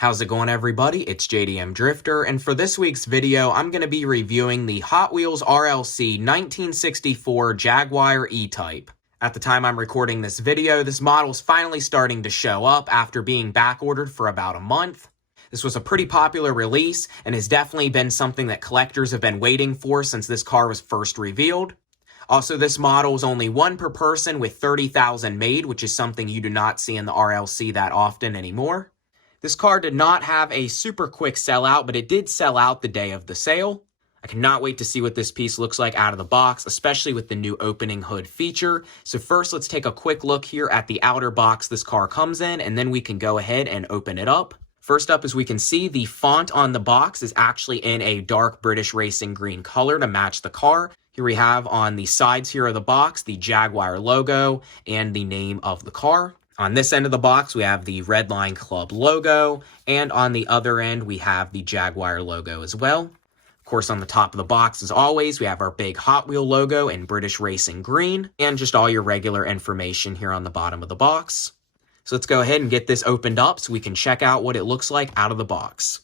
How's it going, everybody? It's JDM Drifter, and for this week's video, I'm going to be reviewing the Hot Wheels RLC 1964 Jaguar E-Type. At the time I'm recording this video, this model's finally starting to show up after being backordered for about a month. This was a pretty popular release, and has definitely been something that collectors have been waiting for since this car was first revealed. Also, this model is only one per person with 30,000 made, which is something you do not see in the RLC that often anymore. This car did not have a super quick sellout, but it did sell out the day of the sale. I cannot wait to see what this piece looks like out of the box, especially with the new opening hood feature. So first, let's take a quick look here at the outer box this car comes in, and then we can go ahead and open it up. First up, as we can see, the font on the box is actually in a dark British racing green color to match the car. Here we have on the sides here of the box, the Jaguar logo and the name of the car. On this end of the box, we have the Redline Club logo, and on the other end, we have the Jaguar logo as well. Of course, on the top of the box, as always, we have our big Hot Wheel logo in British Racing Green, and just all your regular information here on the bottom of the box. So let's go ahead and get this opened up so we can check out what it looks like out of the box.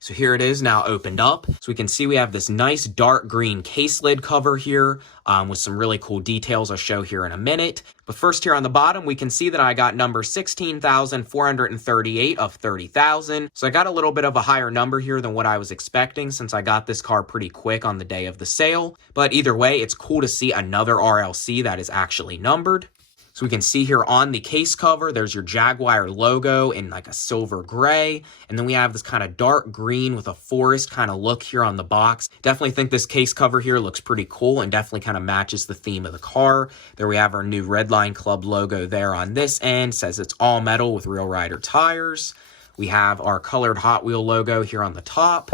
So here it is now opened up. So we can see we have this nice dark green case lid cover here with some really cool details I'll show here in a minute. But first here on the bottom, we can see that I got number 16,438 of 30,000. So I got a little bit of a higher number here than what I was expecting since I got this car pretty quick on the day of the sale. But either way, it's cool to see another RLC that is actually numbered. So we can see here on the case cover, there's your Jaguar logo in like a silver gray. And then we have this kind of dark green with a forest kind of look here on the box. Definitely think this case cover here looks pretty cool and definitely kind of matches the theme of the car. There we have our new Redline Club logo there on this end. Says it's all metal with Real Rider tires. We have our colored Hot Wheel logo here on the top.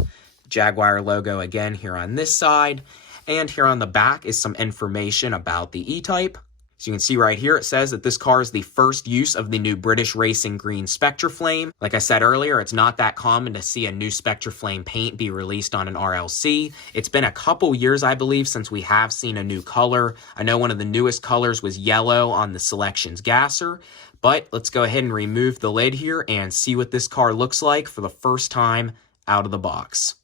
Jaguar logo again here on this side. And here on the back is some information about the E-Type. So you can see right here, it says that this car is the first use of the new British Racing Green Spectraflame. Like I said earlier, it's not that common to see a new Spectraflame paint be released on an RLC. It's been a couple years, I believe, since we have seen a new color. I know one of the newest colors was yellow on the Selections Gasser. But let's go ahead and remove the lid here and see what this car looks like for the first time out of the box.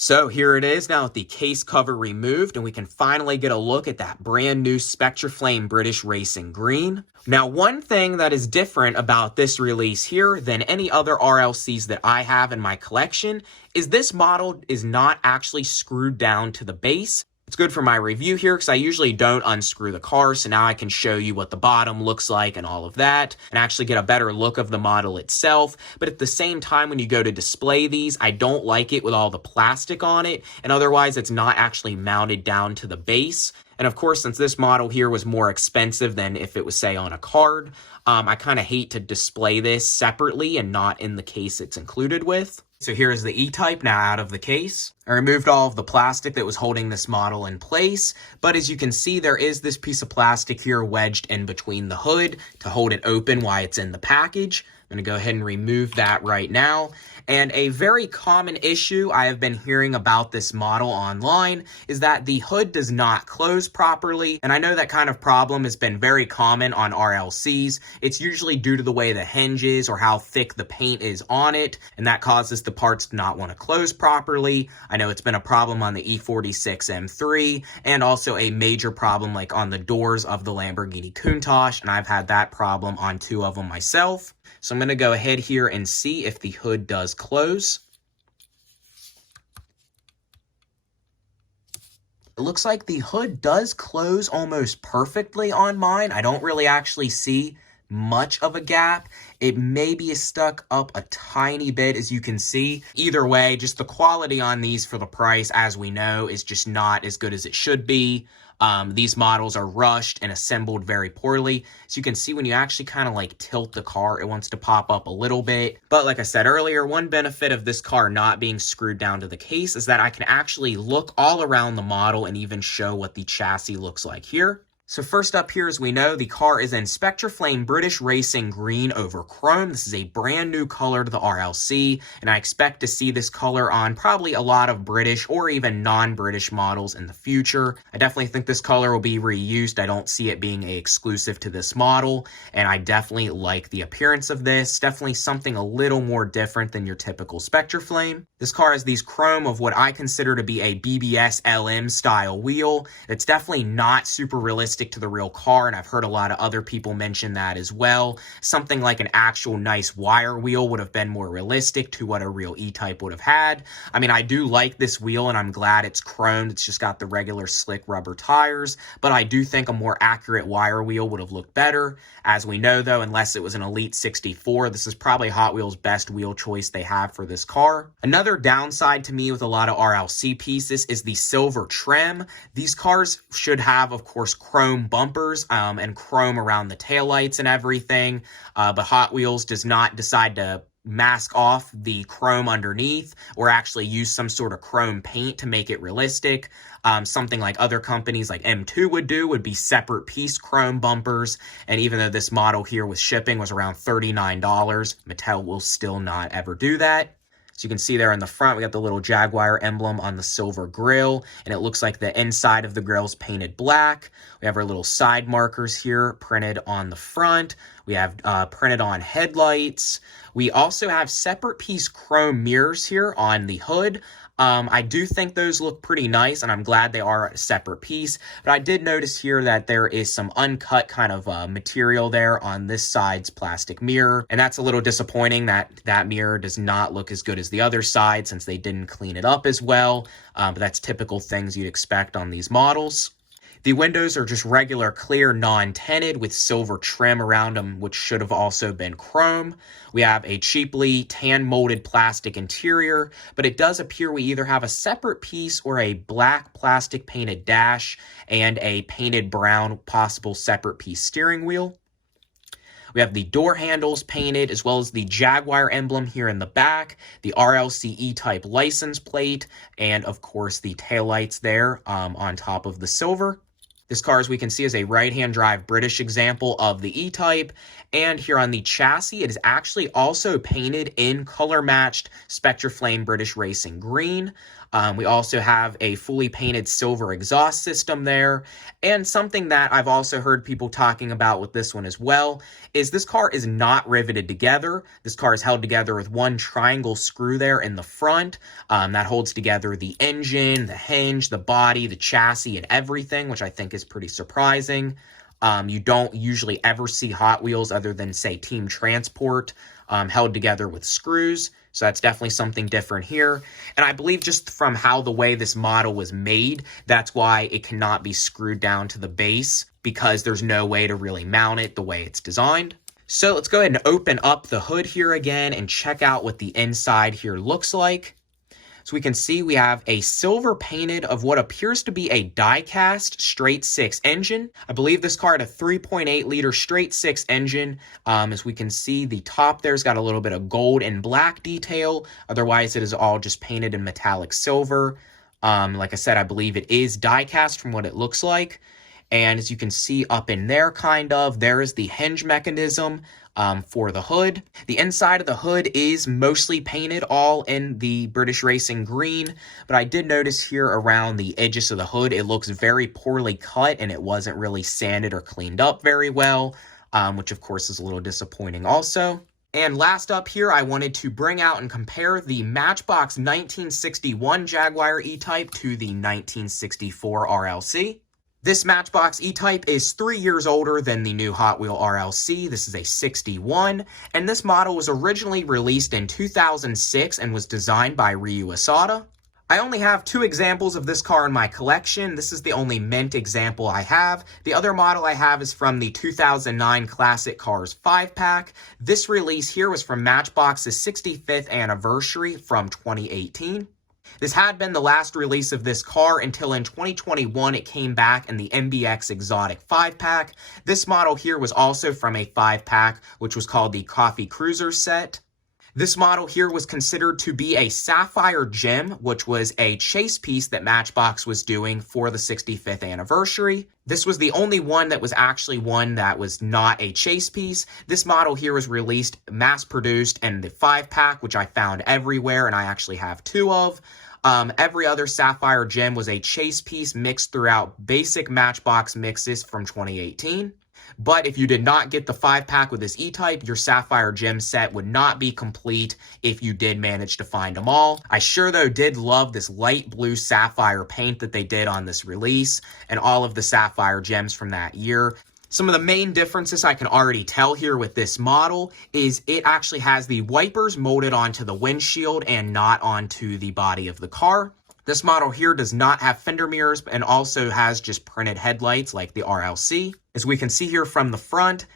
So here it is now with the case cover removed, and we can finally get a look at that brand new Spectraflame British Racing Green. Now, one thing that is different about this release here than any other RLCs that I have in my collection is this model is not actually screwed down to the base. It's good for my review here because I usually don't unscrew the car, so now I can show you what the bottom looks like and all of that, and actually get a better look of the model itself. But at the same time, when you go to display these, I don't like it with all the plastic on it, and otherwise it's not actually mounted down to the base. And of course, since this model here was more expensive than if it was, say, on a card, I kind of hate to display this separately and not in the case it's included with. So here is the E-Type now out of the case. I removed all of the plastic that was holding this model in place, but as you can see, there is this piece of plastic here wedged in between the hood to hold it open while it's in the package. I'm going to go ahead and remove that right now. And a very common issue I have been hearing about this model online is that the hood does not close properly. And I know that kind of problem has been very common on RLCs. It's usually due to the way the hinge is or how thick the paint is on it, and that causes the parts to not want to close properly. I know it's been a problem on the E46 M3 and also a major problem like on the doors of the Lamborghini Countach, and I've had that problem on two of them myself. So I'm going to go ahead here and see if the hood does close. It looks like the hood does close almost perfectly on mine. I don't really actually see much of a gap. It maybe is stuck up a tiny bit, as you can see. Either way, just the quality on these for the price, as we know, is just not as good as it should be. These models are rushed and assembled very poorly. So you can see when you actually kind of like tilt the car, it wants to pop up a little bit. But like I said earlier, one benefit of this car not being screwed down to the case is that I can actually look all around the model and even show what the chassis looks like here. So first up here, as we know, the car is in Spectraflame British Racing Green over Chrome. This is a brand new color to the RLC, and I expect to see this color on probably a lot of British or even non-British models in the future. I definitely think this color will be reused. I don't see it being exclusive to this model, and I definitely like the appearance of this. Definitely something a little more different than your typical Spectraflame. This car has these chrome of what I consider to be a BBS LM style wheel. It's definitely not super realistic to the real car, and I've heard a lot of other people mention that as well. Something like an actual nice wire wheel would have been more realistic to what a real E-Type would have had. I mean, I do like this wheel, and I'm glad it's chromed. It's just got the regular slick rubber tires, but I do think a more accurate wire wheel would have looked better. As we know, though, unless it was an Elite 64, this is probably Hot Wheels' best wheel choice they have for this car. Another downside to me with a lot of RLC pieces is the silver trim. These cars should have, of course, chrome bumpers and chrome around the taillights and everything, but Hot Wheels does not decide to mask off the chrome underneath or actually use some sort of chrome paint to make it realistic. Something like other companies like M2 would be separate piece chrome bumpers, and even though this model here with shipping was around $39, Mattel will still not ever do that. So you can see there in the front, we got the little Jaguar emblem on the silver grille, and it looks like the inside of the grille is painted black. We have our little side markers here printed on the front. We have printed on headlights. We also have separate piece chrome mirrors here on the hood. I do think those look pretty nice, and I'm glad they are a separate piece, but I did notice here that there is some uncut kind of material there on this side's plastic mirror, and that's a little disappointing that that mirror does not look as good as the other side since they didn't clean it up as well, but that's typical things you'd expect on these models. The windows are just regular clear non-tinted with silver trim around them, which should have also been chrome. We have a cheaply tan molded plastic interior, but it does appear we either have a separate piece or a black plastic painted dash and a painted brown possible separate piece steering wheel. We have the door handles painted, as well as the Jaguar emblem here in the back, the RLC E-Type license plate, and of course the taillights there on top of the silver. This car, as we can see, is a right-hand drive British example of the E-Type, and here on the chassis, it is actually also painted in color-matched Spectraflame British Racing Green. We also have a fully painted silver exhaust system there, and something that I've also heard people talking about with this one as well is this car is not riveted together. This car is held together with one triangle screw there in the front that holds together the engine, the hinge, the body, the chassis, and everything, which I think is pretty surprising. You don't usually ever see Hot Wheels other than, say, Team Transport held together with screws. So that's definitely something different here. And I believe just from how the way this model was made, that's why it cannot be screwed down to the base, because there's no way to really mount it the way it's designed. So let's go ahead and open up the hood here again and check out what the inside here looks like. So we can see we have a silver painted of what appears to be a die-cast straight six engine. I believe this car had a 3.8 liter straight six engine. As we can see, the top there's got a little bit of gold and black detail. Otherwise, it is all just painted in metallic silver. Like I said, I believe it is die-cast from what it looks like. And as you can see up in there, there is the hinge mechanism for the hood. The inside of the hood is mostly painted all in the British Racing Green, but I did notice here around the edges of the hood, it looks very poorly cut and it wasn't really sanded or cleaned up very well, which of course is a little disappointing also. And last up here, I wanted to bring out and compare the Matchbox 1961 Jaguar E-Type to the 1964 RLC. This Matchbox E-Type is 3 years older than the new Hot Wheel RLC. This is a 61, and this model was originally released in 2006 and was designed by Ryu Asada. I only have 2 examples of this car in my collection. This is the only mint example I have. The other model I have is from the 2009 Classic Cars 5-pack. This release here was from Matchbox's 65th anniversary from 2018. This had been the last release of this car until in 2021 it came back in the MBX Exotic 5-pack. This model here was also from a 5-pack, which was called the Coffee Cruiser set. This model here was considered to be a sapphire gem, which was a chase piece that Matchbox was doing for the 65th anniversary. This was the only one that was actually one that was not a chase piece. This model here was released, mass-produced, in the 5-pack, which I found everywhere, and I actually have 2 of. Every other sapphire gem was a chase piece mixed throughout basic Matchbox mixes from 2018. But if you did not get the 5-pack with this E-Type, your sapphire gem set would not be complete if you did manage to find them all. I sure though did love this light blue sapphire paint that they did on this release and all of the sapphire gems from that year. Some of the main differences I can already tell here with this model is it actually has the wipers molded onto the windshield and not onto the body of the car. This model here does not have fender mirrors and also has just printed headlights like the RLC. As we can see here from the front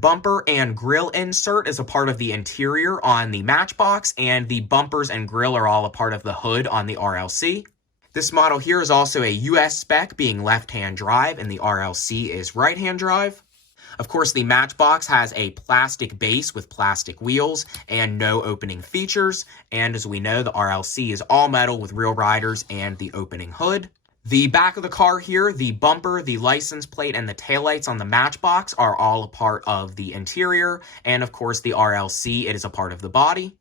bumper and grille insert is a part of the interior on the Matchbox, and the bumpers and grille are all a part of the hood on the RLC. This model here is also a US spec, being left-hand drive, and the RLC is right-hand drive. Of course, the Matchbox has a plastic base with plastic wheels and no opening features. And as we know, the RLC is all metal with real riders and the opening hood. The back of the car here, the bumper, the license plate, and the taillights on the Matchbox are all a part of the interior. And of course, the RLC, it is a part of the body.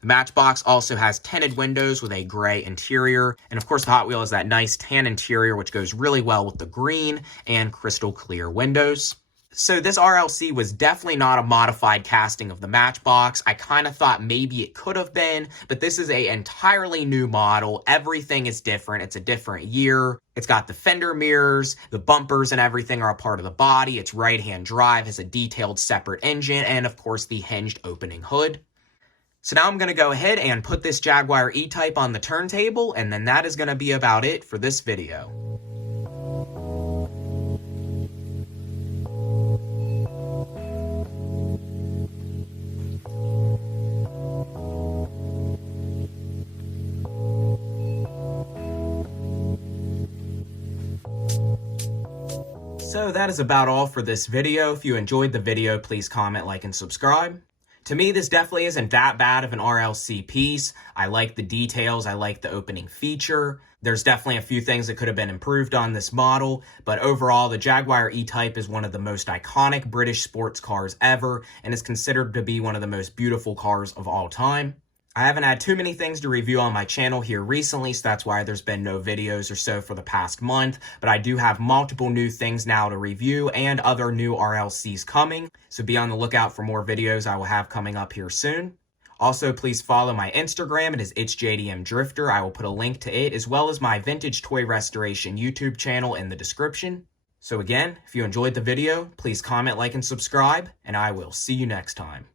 The Matchbox also has tinted windows with a gray interior. And of course, the Hot Wheel has that nice tan interior, which goes really well with the green and crystal clear windows. So this RLC was definitely not a modified casting of the Matchbox. I kind of thought maybe it could have been, but this is an entirely new model. Everything is different. It's a different year. It's got the fender mirrors, the bumpers and everything are a part of the body. It's right-hand drive, has a detailed separate engine, and of course the hinged opening hood. So now I'm going to go ahead and put this Jaguar E-Type on the turntable, and then that is going to be about it for this video. So that is about all for this video. If you enjoyed the video, please comment, like, and subscribe. To me, this definitely isn't that bad of an RLC piece. I like the details. I like the opening feature. There's definitely a few things that could have been improved on this model, but overall, the Jaguar E-Type is one of the most iconic British sports cars ever and is considered to be one of the most beautiful cars of all time. I haven't had too many things to review on my channel here recently, so that's why there's been no videos or so for the past month, but I do have multiple new things now to review and other new RLCs coming, so be on the lookout for more videos I will have coming up here soon. Also, please follow my Instagram. It is itsjdmdrifter. I will put a link to it, as well as my vintage toy restoration YouTube channel in the description. So again, if you enjoyed the video, please comment, like, and subscribe, and I will see you next time.